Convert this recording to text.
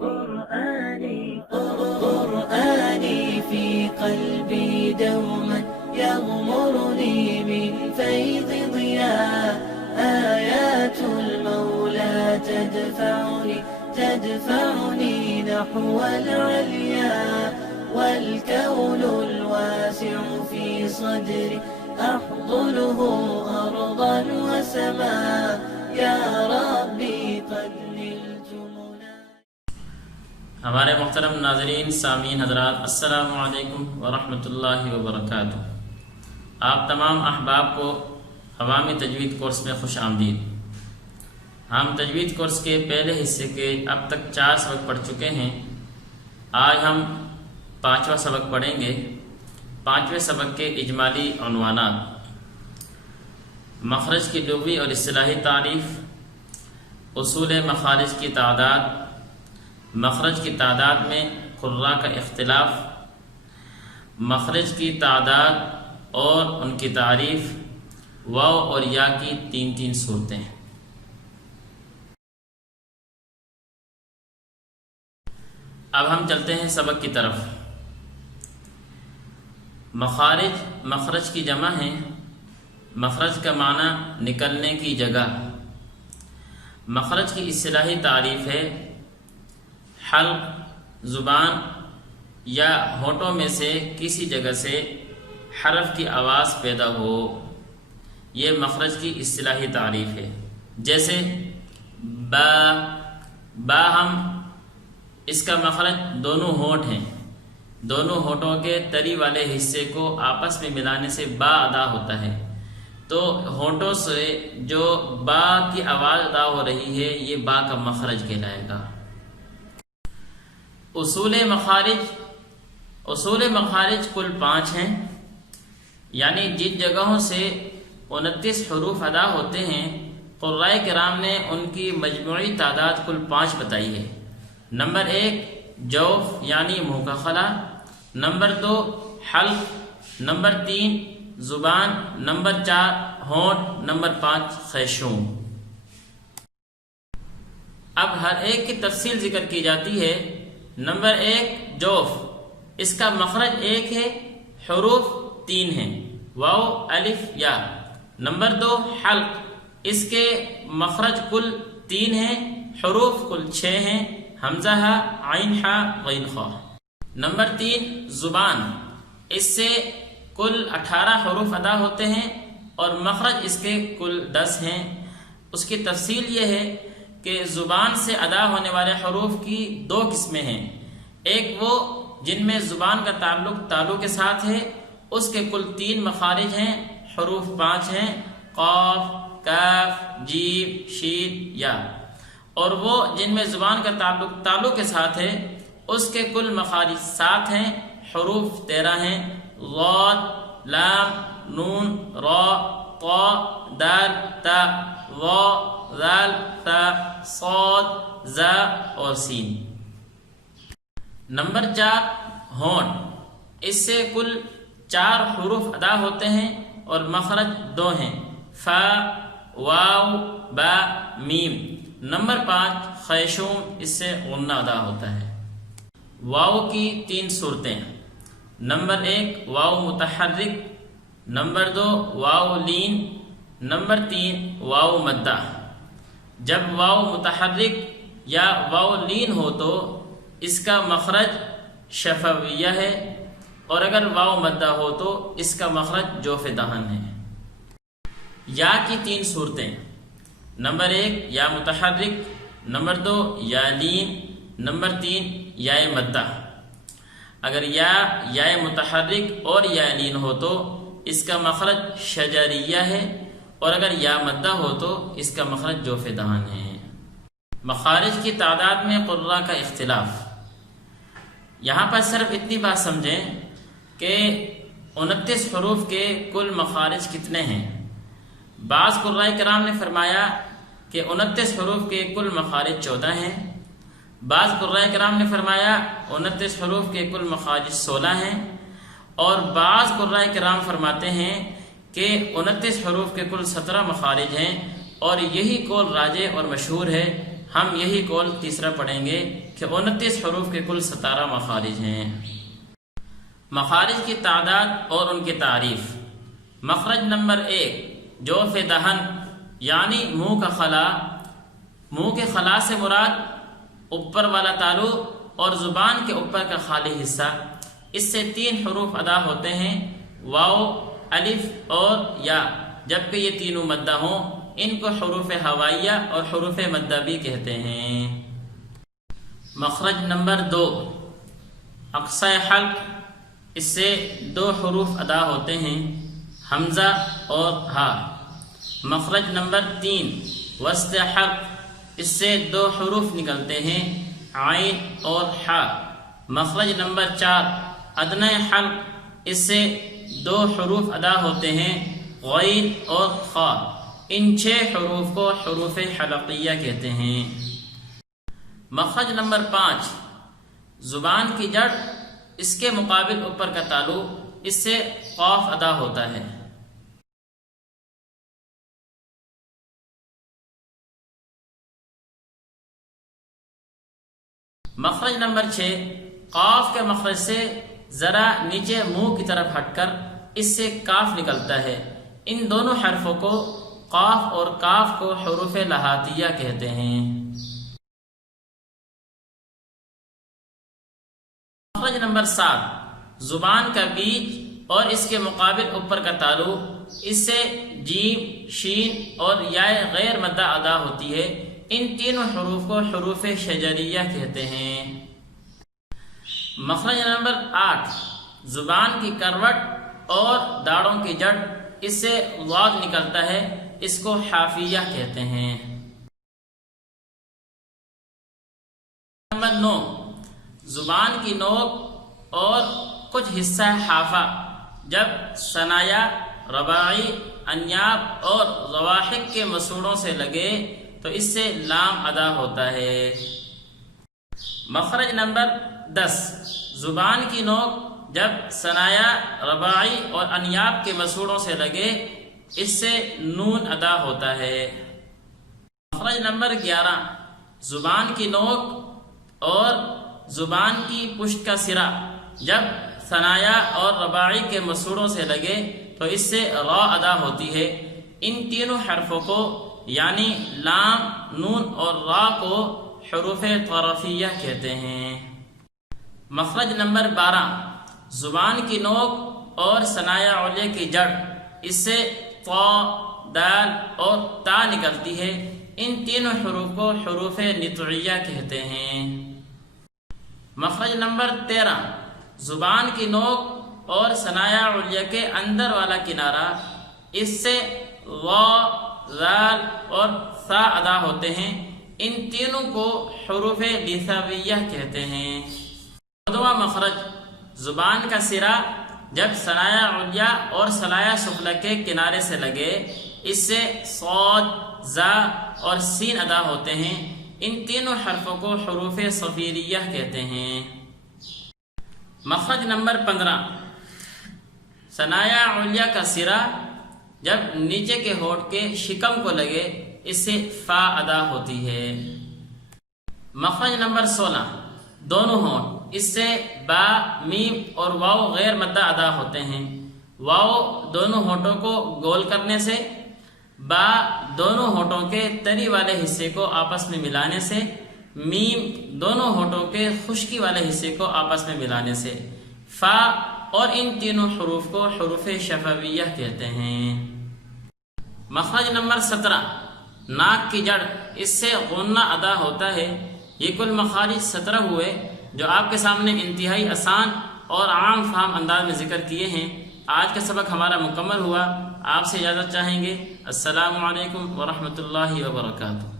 قرآني في قلبي دوما يغمرني من فيض ضياء، آيات المولى تدفعني نحو العليا، والكون الواسع في صدري أحضنه أرضا وسماء، يا ربي قد نلت منى. ہمارے محترم ناظرین سامعین حضرات، السلام علیکم ورحمۃ اللہ وبرکاتہ۔ آپ تمام احباب کو عوامی تجوید کورس میں خوش آمدید۔ ہم تجوید کورس کے پہلے حصے کے اب تک 4 سبق پڑھ چکے ہیں۔ آج ہم 5واں سبق پڑھیں گے۔ 5ویں سبق کے اجمالی عنوانات: مخرج کی لغوی اور اصطلاحی تعریف، اصول مخارج کی تعداد، مخرج کی تعداد میں قراء کا اختلاف، مخرج کی تعداد اور ان کی تعریف، واو اور یا کی 3 صورتیں۔ اب ہم چلتے ہیں سبق کی طرف۔ مخرج کی جمع ہے۔ مخرج کا معنی نکلنے کی جگہ۔ مخرج کی اصطلاحی تعریف ہے حلق، زبان یا ہونٹوں میں سے کسی جگہ سے حرف کی آواز پیدا ہو، یہ مخرج کی اصطلاحی تعریف ہے۔ جیسے با ہم اس کا مخرج دونوں ہونٹ ہیں، دونوں ہونٹوں کے تری والے حصے کو آپس میں ملانے سے با ادا ہوتا ہے، تو ہونٹوں سے جو با کی آواز ادا ہو رہی ہے یہ با کا مخرج کہلائے گا۔ اصول مخارج کل 5 ہیں، یعنی جن جگہوں سے 29 حروف ادا ہوتے ہیں قراء کرام نے ان کی مجموعی تعداد کل 5 بتائی ہے۔ نمبر 1 جوف یعنی منہ کا خلا، نمبر 2 حلق، نمبر 3 زبان، نمبر 4 ہونٹ، نمبر 5 خیشوم۔ اب ہر ایک کی تفصیل ذکر کی جاتی ہے۔ نمبر 1 جوف، اس کا مخرج 1 ہے، حروف 3 ہیں، واو الف یا۔ نمبر 2 حلق، اس کے مخرج کل 3 ہیں، حروف کل 6 ہیں، حمزہ ہا، عین ہا، غین خا۔ نمبر 3 زبان، اس سے کل 18 حروف ادا ہوتے ہیں اور مخرج اس کے کل 10 ہیں۔ اس کی تفصیل یہ ہے کہ زبان سے ادا ہونے والے حروف کی 2 قسمیں ہیں۔ ایک وہ جن میں زبان کا تعلق تالو کے ساتھ ہے، اس کے کل 3 مخارج ہیں، حروف 5 ہیں، قاف، کاف، جیم، شین، یا۔ اور وہ جن میں زبان کا تعلق تالو کے ساتھ ہے، اس کے کل مخارج 7 ہیں، حروف 13 ہیں، ضاد، لام، نون، را، طا، دال، تا، وا، ذال، تا، صاد، زا اور سین۔ نمبر 4 ہونٹ، اس سے کل 4 حروف ادا ہوتے ہیں اور مخرج 2 ہیں، فا، واو، با، میم۔ نمبر 5 خیشوم، اس سے غنہ ادا ہوتا ہے۔ واو کی 3 صورتیں: نمبر 1 واو متحرک، نمبر 2 واو لین، نمبر 3 واو مدہ۔ جب واو متحرک یا واو لین ہو تو اس کا مخرج شفویہ ہے، اور اگر واو مدہ ہو تو اس کا مخرج جوف دہن ہے۔ یا کی 3 صورتیں: نمبر 1 یا متحرک، نمبر 2 یا لین، نمبر 3 یا مدہ۔ اگر یا متحرک اور یا لین ہو تو اس کا مخرج شجریہ ہے، اور اگر یا مدہ ہو تو اس کا مخرج جوف دہن ہے۔ مخارج کی تعداد میں قراء کا اختلاف۔ یہاں پر صرف اتنی بات سمجھیں کہ 29 حروف کے کل مخارج کتنے ہیں۔ بعض قراء کرام نے فرمایا کہ 29 حروف کے کل مخارج 14 ہیں، بعض قراء کرام نے فرمایا 29 حروف کے کل مخارج 16 ہیں، اور بعض قراء کرام فرماتے ہیں کہ 29 حروف کے کل 17 مخارج ہیں، اور یہی قول راجح اور مشہور ہے۔ ہم یہی قول تیسرا پڑھیں گے کہ 29 حروف کے کل 17 مخارج ہیں۔ مخارج کی تعداد اور ان کی تعریف۔ مخرج نمبر 1 جوف دہن یعنی منہ کا خلا۔ منہ کے خلا سے مراد اوپر والا تالو اور زبان کے اوپر کا خالی حصہ۔ اس سے 3 حروف ادا ہوتے ہیں، واو، الف اور یا، جبکہ یہ تینوں مدہ ہوں۔ ان کو حروف ہوائیہ اور حروف مدہ بھی کہتے ہیں۔ مخرج نمبر 2 اقصی حلق، اس سے 2 حروف ادا ہوتے ہیں، حمزہ اور ہا۔ مخرج نمبر 3 وسط حلق، اس سے 2 حروف نکلتے ہیں، عین اور حا۔ مخرج نمبر 4 ادنی حلق، اس سے 2 حروف ادا ہوتے ہیں، غین اور خا۔ ان 6 حروف کو حروف حلقیہ کہتے ہیں۔ مخرج نمبر 5 زبان کی جڑ، اس کے مقابل اوپر کا تالو، اس سے قاف ادا ہوتا ہے۔ مخرج نمبر 6 قاف کے مخرج سے ذرا نیچے منہ کی طرف ہٹ کر اس سے کاف نکلتا ہے۔ ان دونوں حرفوں کو، قاف اور کاف کو، حروف لہاتیہ کہتے ہیں۔ مخرج نمبر 7 زبان کا بیچ اور اس کے مقابل اوپر کا تالو، اس سے جیم، شین اور یائے غیر مدہ ادا ہوتی ہے۔ ان تینوں حروف کو حروف شجریہ کہتے ہیں۔ مخرج نمبر 8 زبان کی کروٹ اور داڑوں کی جڑ، اس سے واو نکلتا ہے، اس کو حافیہ کہتے ہیں۔ نمبر 9 زبان کی نوک اور کچھ حصہ حافہ جب ثنایا، رباعی، انیاب اور ضواحک کے مسوڑوں سے لگے تو اس سے لام ادا ہوتا ہے۔ مخرج نمبر 10 زبان کی نوک جب ثنایا، رباعی اور انیاب کے مسوڑوں سے لگے، اس سے نون ادا ہوتا ہے۔ مخرج نمبر 11 زبان کی نوک اور زبان کی پشت کا سرا جب ثنایا اور رباعی کے مسوڑوں سے لگے تو اس سے را ادا ہوتی ہے۔ ان تینوں حرفوں کو یعنی لام، نون اور را کو حروف طرفیہ کہتے ہیں۔ مخرج نمبر 12 زبان کی نوک اور ثنایا علیہ کی جڑ، اس سے طا، دال اور تا نکلتی ہے۔ ان تینوں حروف کو حروف نطعیہ کہتے ہیں۔ مخرج نمبر 13 زبان کی نوک اور ثنایا علیہ کے اندر والا کنارہ، اس سے وا، ذال اور ثا ادا ہوتے ہیں۔ ان تینوں کو حروف لثویہ کہتے ہیں۔ 14واں مخرج زبان کا سرا جب ثنایا علیہ اور ثنایا سفلی کے کنارے سے لگے، اس سے صاد، زا اور سین ادا ہوتے ہیں۔ ان تینوں حرفوں کو حروف صفیریہ کہتے ہیں۔ مخرج نمبر 15 ثنایا علیہ کا سرا جب نیچے کے ہونٹ کے شکم کو لگے، اس سے فا ادا ہوتی ہے۔ مخرج نمبر 16 دونوں ہونٹ، اس سے با، میم اور واو غیر مدہ ادا ہوتے ہیں۔ واو دونوں ہونٹوں کو گول کرنے سے، با دونوں ہونٹوں کے تری والے حصے کو آپس میں ملانے سے، میم دونوں ہونٹوں کے خشکی والے حصے کو آپس میں ملانے سے، فا اور ان تینوں حروف کو حروف شفویہ کہتے ہیں۔ مخرج نمبر 17 ناک کی جڑ، اس سے غنہ ادا ہوتا ہے۔ یہ کل مخارج 17 ہوئے جو آپ کے سامنے انتہائی آسان اور عام فہم انداز میں ذکر کیے ہیں۔ آج کا سبق ہمارا مکمل ہوا۔ آپ سے اجازت چاہیں گے۔ السلام علیکم ورحمۃ اللہ وبرکاتہ۔